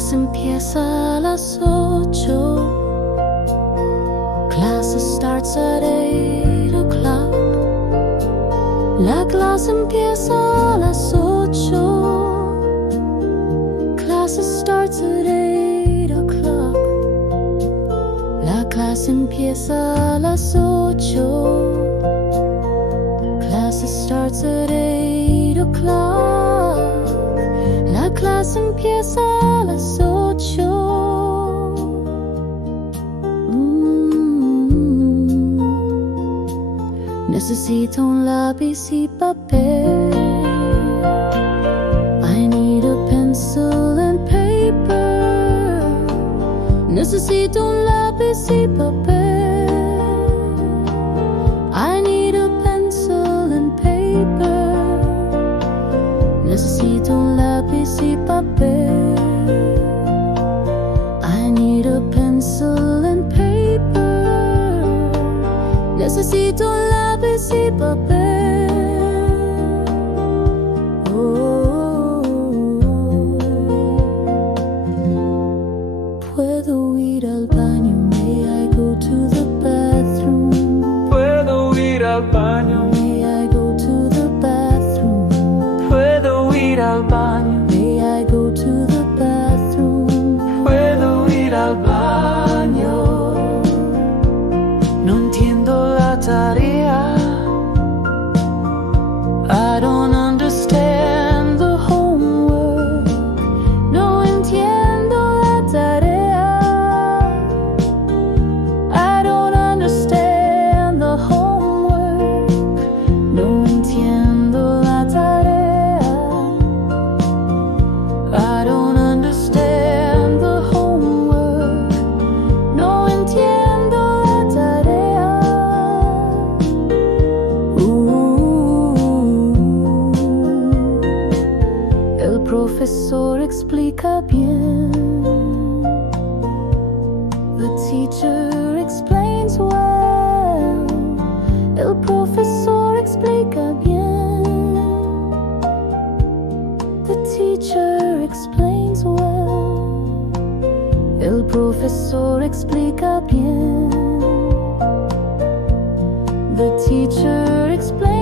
clase empieza a las 8. Class starts at 8 o'clock. La clase empieza a las 8. Class starts at 8 o'clock. La clase empieza a las 8. Class starts at 8 o'clock. La clase empieza a las 8. Necesito un lápiz y papel. I need a pencil and paper. Necesito un lápiz y papel. I need a pencil and paper. Necesito un lápiz y papel. I need a pencil and paper. Necesito un lápiz y papel. Oh, puedo ir al baño. May I go to the bathroom? Puedo ir al baño. May I go to the bathroom? Puedo ir al baño. May I go to the bathroom? Puedo ir al baño. No entiendo la tarea. I don't understand the homework. No entiendo la tarea. I don't understand the homework. No entiendo la tarea. I don't understand the homework. No entiendo la tarea. El profesor explica bien. The teacher explains well. El profesor explica bien. The teacher explains well. El profesor explica bien. The teacher explains